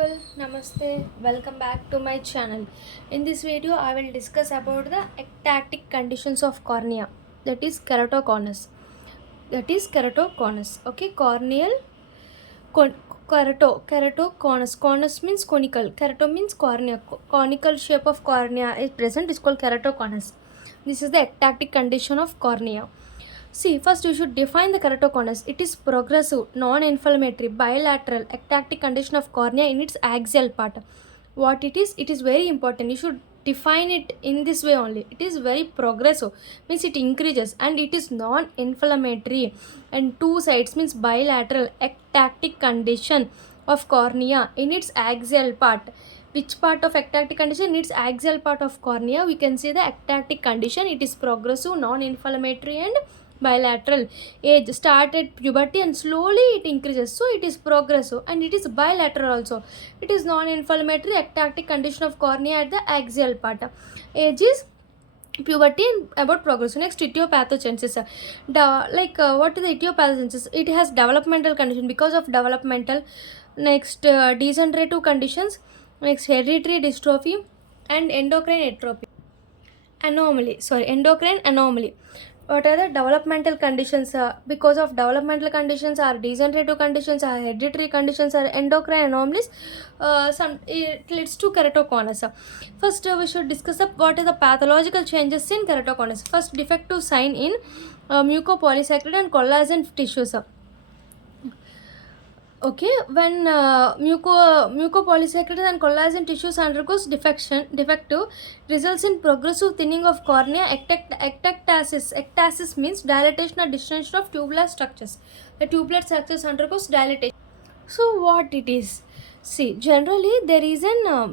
people, namaste, welcome back to my channel. In this video I will discuss about the ectatic conditions of cornea, that is keratoconus. Okay, corneal con- keratoconus. Conus means conical, kerato means cornea. Conical shape of cornea is present, is called keratoconus. This is the ectatic condition of cornea. See, first you should define the keratoconus. It is progressive, non-inflammatory, bilateral, ectatic condition of cornea in its axial part. What it is very important. You should define it in this way only. It is very progressive, means it increases, and it is non-inflammatory. And two sides means bilateral, ectatic condition of cornea in its axial part. Which part of ectatic condition? In its axial part of cornea, we can see the ectatic condition. It is progressive, non-inflammatory, and bilateral. Age start at puberty and slowly it increases, so it is progressive, and it is bilateral also. It is non-inflammatory, ectatic condition of cornea at the axial part. Age is puberty and about progressive. Next, etiopathogenesis. What is the etiopathogenesis? It has developmental condition, because of developmental. Next, degenerative conditions. Next, hereditary dystrophy and endocrine endocrine anomaly. What are the developmental conditions? Because of developmental conditions are degenerative conditions, are hereditary conditions, are endocrine anomalies, it leads to keratoconus. First, we should discuss what are the pathological changes in keratoconus. First, defective sign in mucopolysaccharide and collagen tissues. Okay, when mucopolysaccharides and collagen tissues undergoes defective, results in progressive thinning of cornea. Ectasis means dilatation or distension of tubular structures. The tubular structures undergoes dilatation. So what it is? See, generally there is an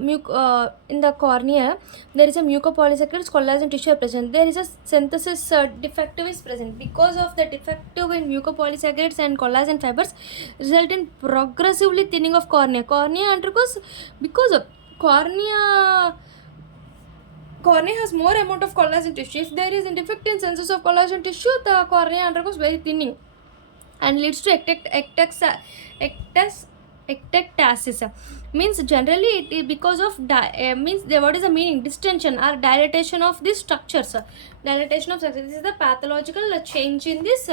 in the cornea there is a mucopolysaccharides collagen tissue present. There is a synthesis defective is present. Because of the defective in mucopolysaccharides and collagen fibers, result in progressively thinning of cornea. Cornea undergoes, because of cornea has more amount of collagen tissue. If there is a defect in synthesis of collagen tissue, the cornea undergoes very thinning and leads to ectasis. Means generally it is because of what is the meaning? Distension or dilatation of these structures. Dilatation of structures. This is the pathological change in this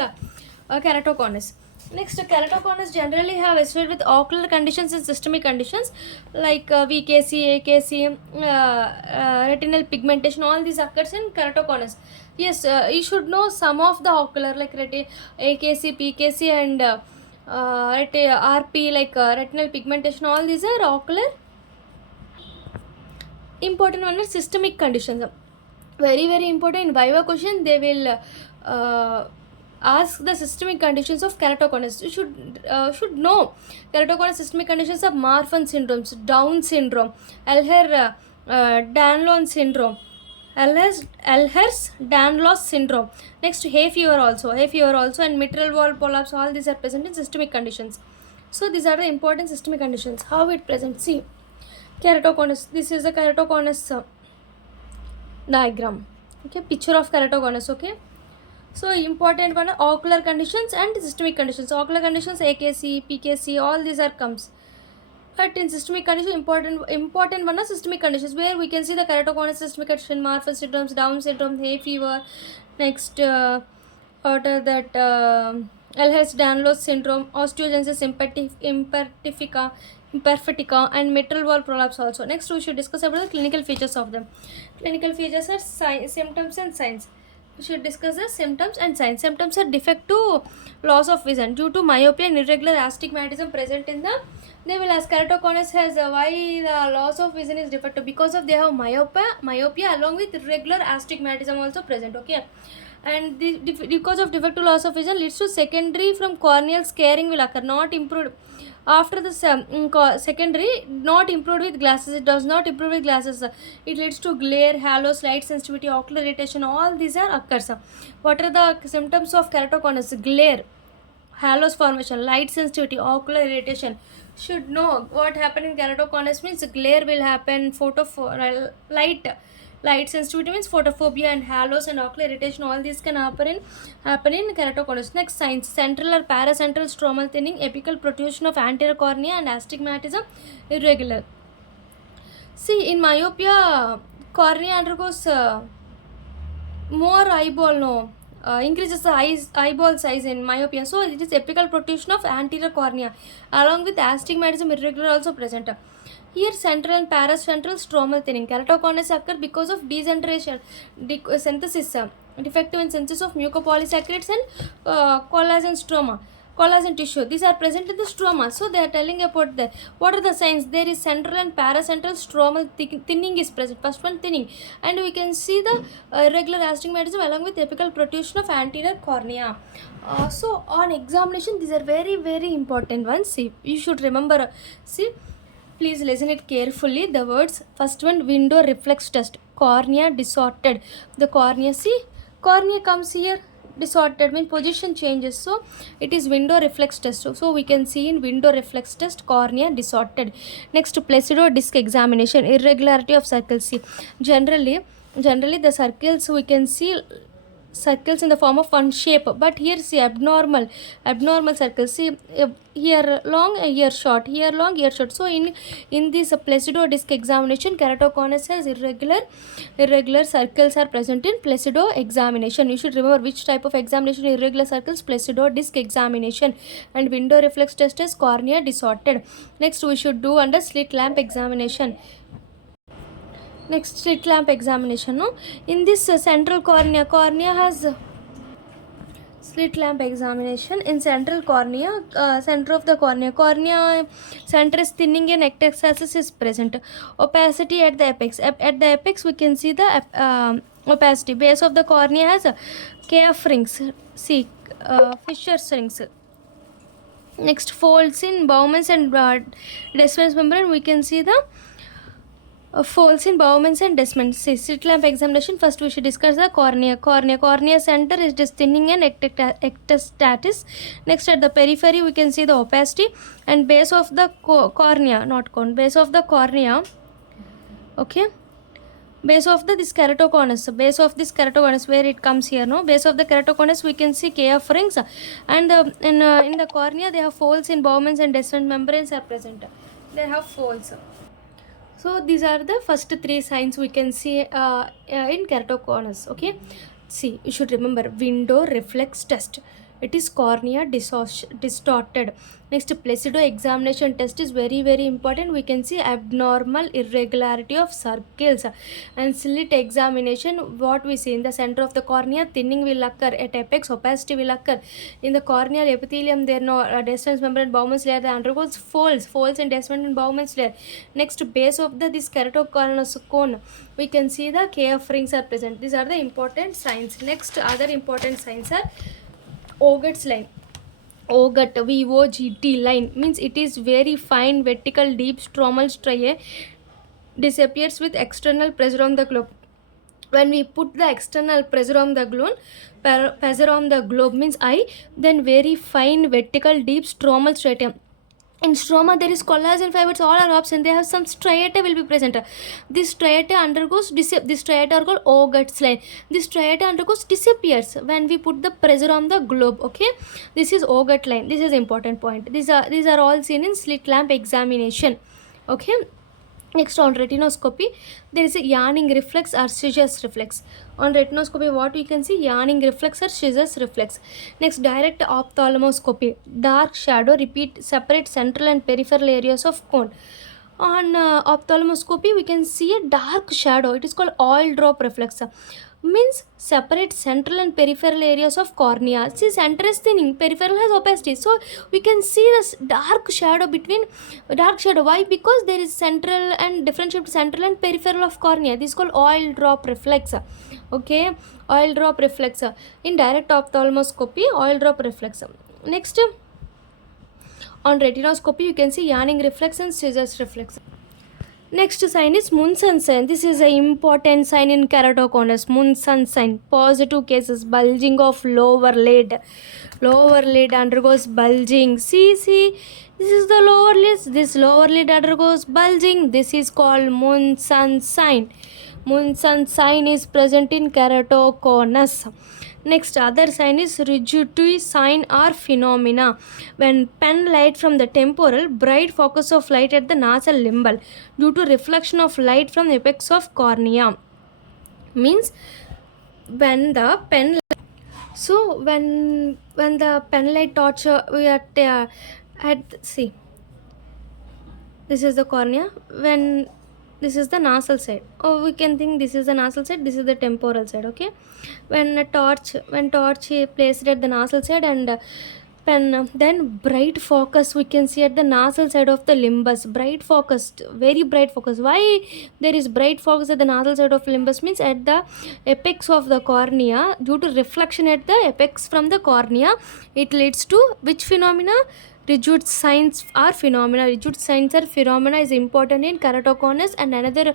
keratoconus. Next, keratoconus generally have associated with ocular conditions and systemic conditions like VKC, AKC, retinal pigmentation. All these occurs in keratoconus. Yes, you should know some of the ocular like AKC, PKC, and RP, like retinal pigmentation. All these are ocular. Important one is systemic conditions. Very important. In Viva question, they will ask the systemic conditions of keratoconus. You should know keratoconus systemic conditions of Marfan syndromes, Down syndrome, Ehlers-Danlos syndrome, Ehlers-Danlos syndrome. Next, hay fever also, and mitral valve prolapse. All these are present in systemic conditions. So these are the important systemic conditions. How it presents? See, keratoconus. This is the keratoconus diagram. Okay, picture of keratoconus. Okay. So important one, ocular conditions and systemic conditions. Ocular conditions, AKC, PKC, all these are comes. But in systemic condition, important one are systemic conditions, where we can see the keratoconus systemic condition, Marfan syndromes, Down syndrome, hay fever. Next, what are that? Ehlers-Danlos syndrome, osteogenesis imperfecta, and mitral valve prolapse also. Next, we should discuss about the clinical features of them. Clinical features are symptoms and signs. We should discuss the symptoms and signs. Symptoms are defective loss of vision due to myopia and irregular astigmatism present in the. They will ask keratoconus has why the loss of vision is defective, because of they have myopia along with irregular astigmatism also present. Okay, and because of defective loss of vision leads to secondary from corneal scarring will occur, not improved after the secondary, not improved with glasses. It does not improve with glasses. It leads to glare, halos, light sensitivity, ocular irritation. All these are occurs. What are the symptoms of keratoconus? Glare, halos formation, light sensitivity, ocular irritation. Should know what happened in keratoconus means glare will happen, light Light sensitivity means photophobia and halos and ocular irritation. All these can happen in keratoconus. Next signs: central or paracentral stromal thinning, apical protrusion of anterior cornea, and astigmatism irregular. See, in myopia, cornea undergoes more eyeball increases the eyeball size in myopia. So it is apical protrusion of anterior cornea along with astigmatism irregular also present. Here central and paracentral stromal thinning. Keratoconus occur because of degeneration, synthesis, defective in synthesis of mucopolysaccharides and collagen tissue. These are present in the stroma. So they are telling about the what are the signs. There is central and paracentral stromal thinning is present. First one, thinning, and we can see the irregular astigmatism along with apical protrusion of anterior cornea. So on examination, these are very, very important ones. See, you should remember. See, please listen it carefully. The words, first one, window reflex test. Cornea distorted. The cornea, see, cornea comes here, distorted means position changes. So it is window reflex test. So we can see in window reflex test, cornea distorted. Next, placido disc examination. Irregularity of circles. See, generally the circles we can see circles in the form of one shape, but here see abnormal circles. See, here long, here short, here long, here short. So in this placido disc examination, keratoconus has irregular circles are present in placido examination. You should remember which type of examination: irregular circles, placido disc examination, and window reflex test is cornea distorted. Next, we should do under slit lamp examination. Next, slit lamp examination. In this central cornea has slit lamp examination. In central cornea, center of the cornea center is thinning and ectaxis is present. Opacity at the apex. At the apex, we can see the opacity. Base of the cornea has KF rings. See, Fisher's rings. Next, folds in Bowman's and Desmond's membrane. We can see the folds in Bowman's and Desmond. See, slit lamp examination. First, we should discuss the cornea. Cornea center is just thinning and ectastasis. Next, at the periphery, we can see the opacity and base of the cornea, not cone. Base of the cornea. Okay. Base of this keratoconus. Base of this keratoconus, where it comes here, no. Base of the keratoconus, we can see KF rings, and in the cornea, they have folds in Bowman's and Desmond membranes are present. They have folds. So these are the first three signs we can see in keratoconus. Okay, see, you should remember window reflex test. It is cornea distorted. Next, placido examination test is very, very important. We can see abnormal irregularity of circles. And slit examination, what we see in the center of the cornea, thinning will occur. At apex, opacity will occur. In the corneal epithelium, there no Desmond's membrane, Bowman's layer, that undergoes folds in Desmond and Bowman's layer. Next, base of this keratoconus cone, we can see the KF rings are present. These are the important signs. Next, other important signs are Ogut's line. Ogut, VOGT line means it is very fine vertical deep stromal striae, disappears with external pressure on the globe. When we put the external pressure on the globe means eye, then very fine vertical deep stromal striatum. In stroma, there is collagen fibers all are absent. They have some striata will be present. This striata undergoes this striata are called Ogut's line. This striata undergoes disappears when we put the pressure on the globe. Okay, this is Ogut line. This is important point. These are all seen in slit lamp examination. Okay. Next, on retinoscopy, there is a yawning reflex or scissors reflex. On retinoscopy, what we can see? Yawning reflex or scissors reflex. Next, direct ophthalmoscopy. Dark shadow separate central and peripheral areas of cone. On ophthalmoscopy, we can see a dark shadow. It is called oil drop reflex. Means separate central and peripheral areas of cornea. See, center is thinning, peripheral has opacity. So we can see this dark shadow between Why? Because there is central and differentiate central and peripheral of cornea. This is called oil drop reflex. Okay, oil drop reflex. In direct ophthalmoscopy, oil drop reflex. Next, on retinoscopy, you can see yawning reflex and scissors reflex. Next sign is Munson sign. This is an important sign in keratoconus. Munson sign. Positive cases, bulging of lower lid. Lower lid undergoes bulging. See, this is the lower lid. This lower lid undergoes bulging. This is called Munson sign. Munson sign is present in keratoconus. Next, other sign is rigidity sign or phenomena. When pen light from the temporal, bright focus of light at the nasal limbal due to reflection of light from the apex of cornea. Means when the pen so when the pen light torch we are at see, this is the cornea. When this is the nasal side, or we can think this is the nasal side, this is the temporal side. Okay, when torch placed at the nasal side and pen then bright focus we can see at the nasal side of the limbus, bright focused, very bright focus. Why there is bright focus at the nasal side of limbus? Means at the apex of the cornea, due to reflection at the apex from the cornea, it leads to which phenomena? Rigid signs are phenomena. Rigid signs are phenomena is important in keratoconus, and another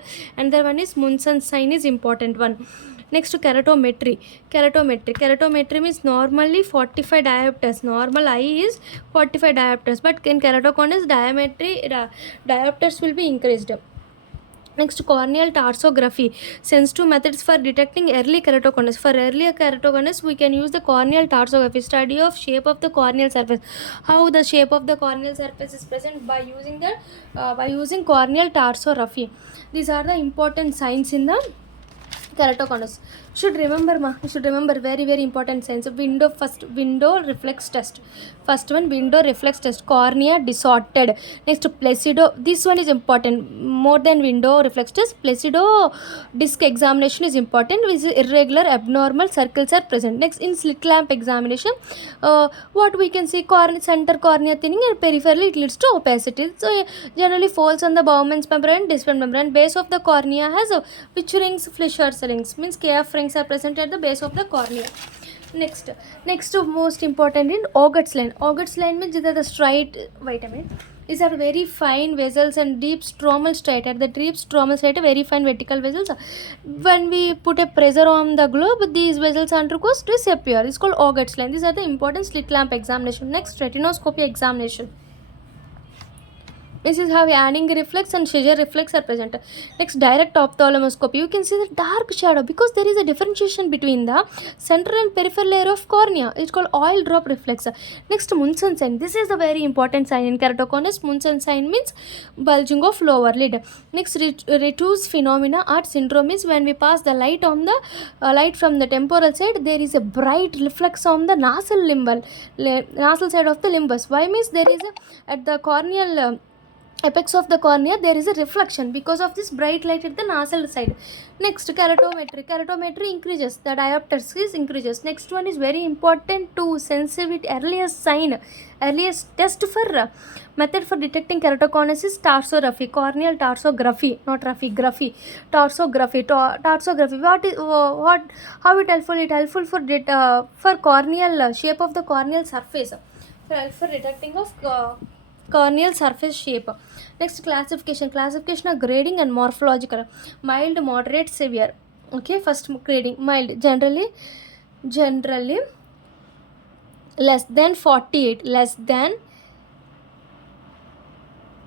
one is Munson sign is important one. Next, keratometry. Keratometry means normally 45 diopters. Normal eye is 45 diopters, but in keratoconus diopters will be increased. Next, corneal tarsography. Sensitive methods for detecting early keratoconus. For earlier keratoconus, we can use the corneal tarsography, study of shape of the corneal surface. How the shape of the corneal surface is present by using corneal tarsography. These are the important signs in the keratoconus. Should remember very very important signs. Window reflex test. First one, window reflex test. Cornea distorted. Next, placido. This one is important more than window reflex test. Placido disc examination is important, which is irregular abnormal circles are present. Next, in slit lamp examination, what we can see, center cornea thinning and peripherally it leads to opacity. So generally falls on the Bowman's membrane, Distal membrane. Base of the cornea has which rings? Fleischer's rings. Means KF rings are present at the base of the cornea. Next most important in Augert's line. Augert's line means these are the straight vitamin. These are very fine vessels and deep stromal striate. At the deep stromal striate, very fine vertical vessels. When we put a pressure on the globe, these vessels undergoes disappear. It's called Augert's line. These are the important slit lamp examination. Next, retinoscopy examination. This is how Anning reflex and Scheger reflex are present. Next, direct ophthalmoscopy. You can see the dark shadow because there is a differentiation between the central and peripheral layer of cornea. It's called oil drop reflex. Next, Munson sign. This is the very important sign in keratoconus. Munson sign means bulging of lower lid. Next, retus phenomena or syndrome is when we pass the light on the light from the temporal side, there is a bright reflex on the nasal side of the limbus. Why? Means there is at the corneal apex of the cornea there is a reflection because of this bright light at the nasal side. Next, keratometry increases, the diopters is increases. Next one is very important to sensitivity. Earliest test for method for detecting keratoconus is tarsography, corneal tarsography, not graphy, tarsography. How it helpful? It helpful for corneal shape of the corneal surface, for detecting of corneal surface shape. Next, classification of grading and morphological. Mild, moderate, severe. Okay, first grading. Mild, generally less than 48, less than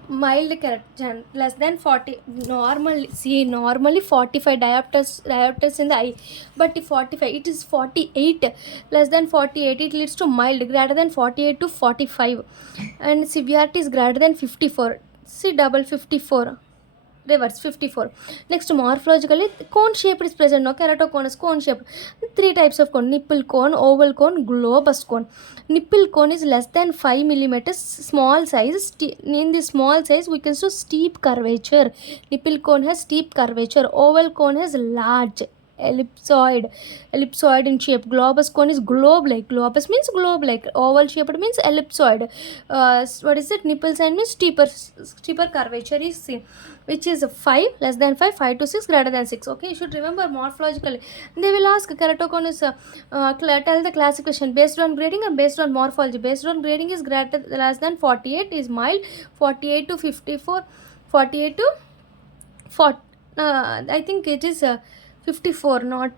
mild character, less than 40. Normally 45 diopters in the eye, but if 45 it is 48, less than 48 it leads to mild, greater than 48 to 45, and severity is greater than 54. See double 54, reverse 54. Next, morphologically cone shaped is present. No, keratoconus cone shaped. Three types of cone: nipple cone, oval cone, globus cone. Nipple cone is less than 5 millimeters, small size. In the small size we can show steep curvature. Nipple cone has steep curvature. Oval cone has large ellipsoid in shape. Globus cone is globe like. Globus means globe like. Oval shaped means ellipsoid. What is it? Nipple sign means steeper curvature is seen, which is 5, less than 5, 5 to 6, greater than 6. Okay, you should remember morphologically. They will ask keratoconus, tell the classification based on grading and based on morphology. Based on grading is less than 48 is mild, 48 to 54, 48 to 40, I think it is 54, not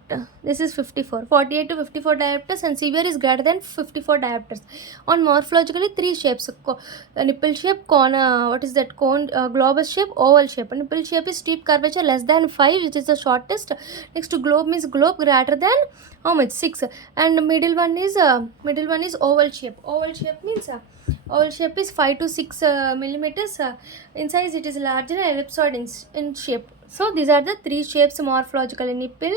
this is 54, 48 to 54 diopters, and severe is greater than 54 diopters. On morphologically, three shapes: nipple shape, cone, what is that, cone, globus shape, oval shape. Nipple shape is steep curvature less than 5, which is the shortest. Next to globe means globe greater than how much, 6. And middle one is oval shape. Oval shape means oval shape is 5 to 6 millimeters in size. It is larger and ellipsoid in shape. So these are the three shapes morphologically: nipple,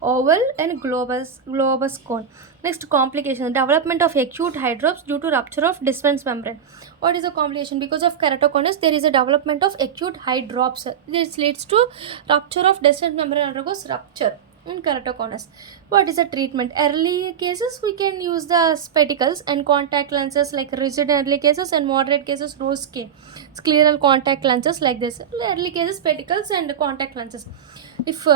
oval, and globus cone. Next, complication: development of acute hydrops due to rupture of Dispense membrane. What is the complication? Because of keratoconus, there is a development of acute hydrops. This leads to rupture of Dispense membrane, undergoes rupture in keratoconus. What is the treatment? Early cases we can use the spectacles and contact lenses like rigid early cases, and moderate cases rose K scleral contact lenses like this. Early cases spectacles and contact lenses. If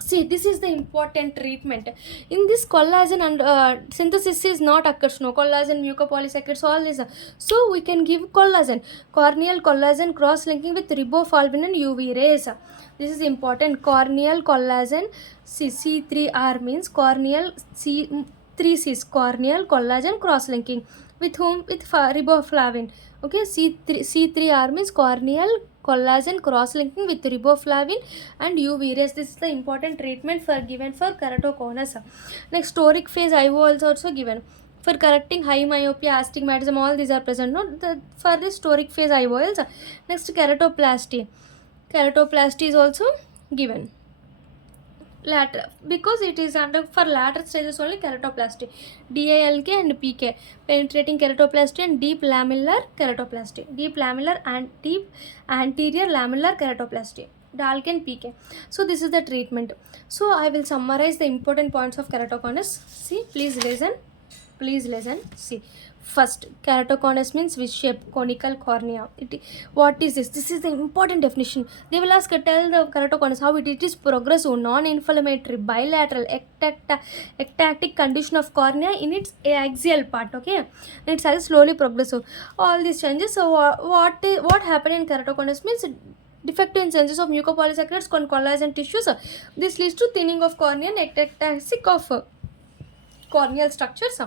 see, this is the important treatment. In this, collagen and synthesis is not occurs. No collagen, mucopolysaccharides, all this. So we can give collagen, corneal collagen cross linking with riboflavin and UV rays. This is important. Corneal collagen, C3R means corneal C3Cs, corneal collagen cross linking with whom? With riboflavin. Okay, C3R means corneal collagen cross linking with riboflavin and UV rays. This is the important treatment for given for keratoconus. Next, toric phase IO is also given for correcting high myopia, astigmatism. All these are present. For this toric phase IOLs. Next, keratoplasty. Keratoplasty is also given. Later, because it is under for later stages only, keratoplasty, DALK and PK, penetrating keratoplasty and deep lamellar keratoplasty, deep lamellar and deep anterior lamellar keratoplasty, DALK and PK. So this is the treatment. So I will summarize the important points of keratoconus. See, please listen. See, first, keratoconus means which shape? Conical cornea. What is this? This is the important definition. They will ask, tell the keratoconus how it is progressive, non-inflammatory, bilateral, ectatic condition of cornea in its axial part. Okay, and it's slowly progressive. All these changes. So what happened in keratoconus means defective in synthesis of mucopolysaccharides, collagen tissues. This leads to thinning of cornea and ectatic of corneal structures.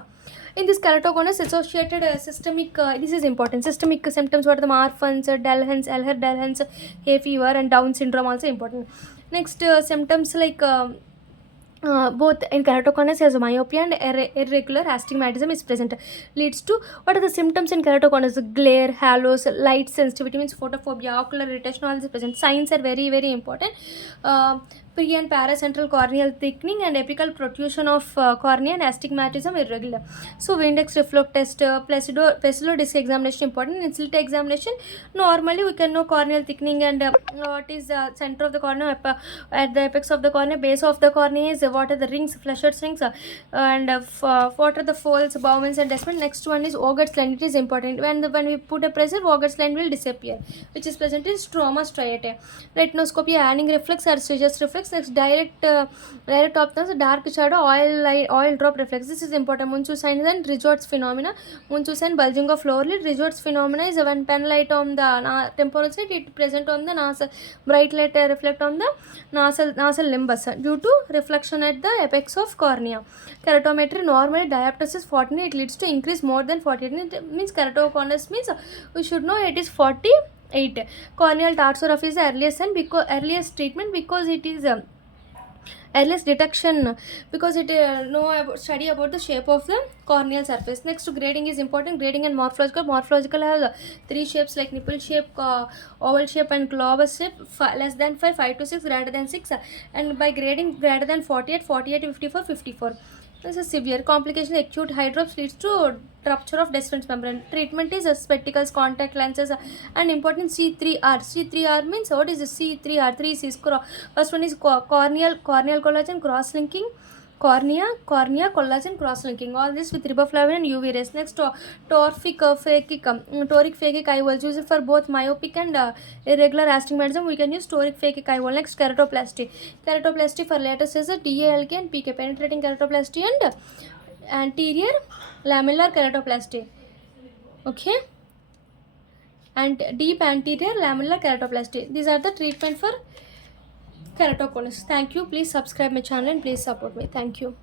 In this keratoconus associated systemic, this is important, systemic symptoms. What are the Marfan's, Ehlers-Danlos, hay fever, and Down syndrome also important. Next, symptoms like both in keratoconus as myopia and irregular astigmatism is present. Leads to, what are the symptoms in keratoconus? Glare, halos, light sensitivity means photophobia, ocular irritation, all is present. Signs are very, very important. Pre and paracentral corneal thickening and apical protrusion of cornea and astigmatism irregular. So Windex reflex test, Placido disc examination important. In slit examination, normally we can know corneal thickening and what is the center of the cornea, at the apex of the cornea, base of the cornea is what are the rings, Fleischer's rings, and what are the folds, Bowman's and Desmond. Next one is Vogel's line. It is important. When we put a pressure, Vogel's line will disappear, which is present in stroma striate. Retinoscopy, Anning reflex or Streicher's reflex. Next, direct options, dark shadow, oil drop reflex. This is important. Munchausen and Rizot's phenomena. Munchausen bulging of lower lid. Rizot's phenomena is when pen light on the temporal side, it present on the nasal, bright light reflect on the nasal limbus due to reflection at the apex of cornea. Keratometry, normally diopters is 14, it leads to increase more than 48. It means keratoconus means we should know it is 48. Corneal tarsorrhaphy is the earliest treatment because it is earliest detection, because it study about the shape of the corneal surface. Next, grading is important. Grading and morphological have three shapes like nipple shape, oval shape, and globus shape. Less than 5, 5 to 6, greater than 6, and by grading greater than 48, 48 to 54, 54. This is severe complication. Acute hydrops leads to rupture of Dispense membrane. Treatment is spectacles, contact lenses, and important C3R. C3R means, what is the C3R? 3 C's. First one is corneal collagen cross linking. Cornea collagen cross linking. All this with riboflavin and UV rays. Next, toric phakic IOLs used for both myopic and irregular astigmatism. We can use toric phakic IOL. Next, keratoplasty. Keratoplasty for later stages, DALK and PK, penetrating keratoplasty and anterior lamellar keratoplasty. Okay, and deep anterior lamellar keratoplasty. These are the treatment for keratoconus. Thank you. Please subscribe my channel and please support me. Thank you.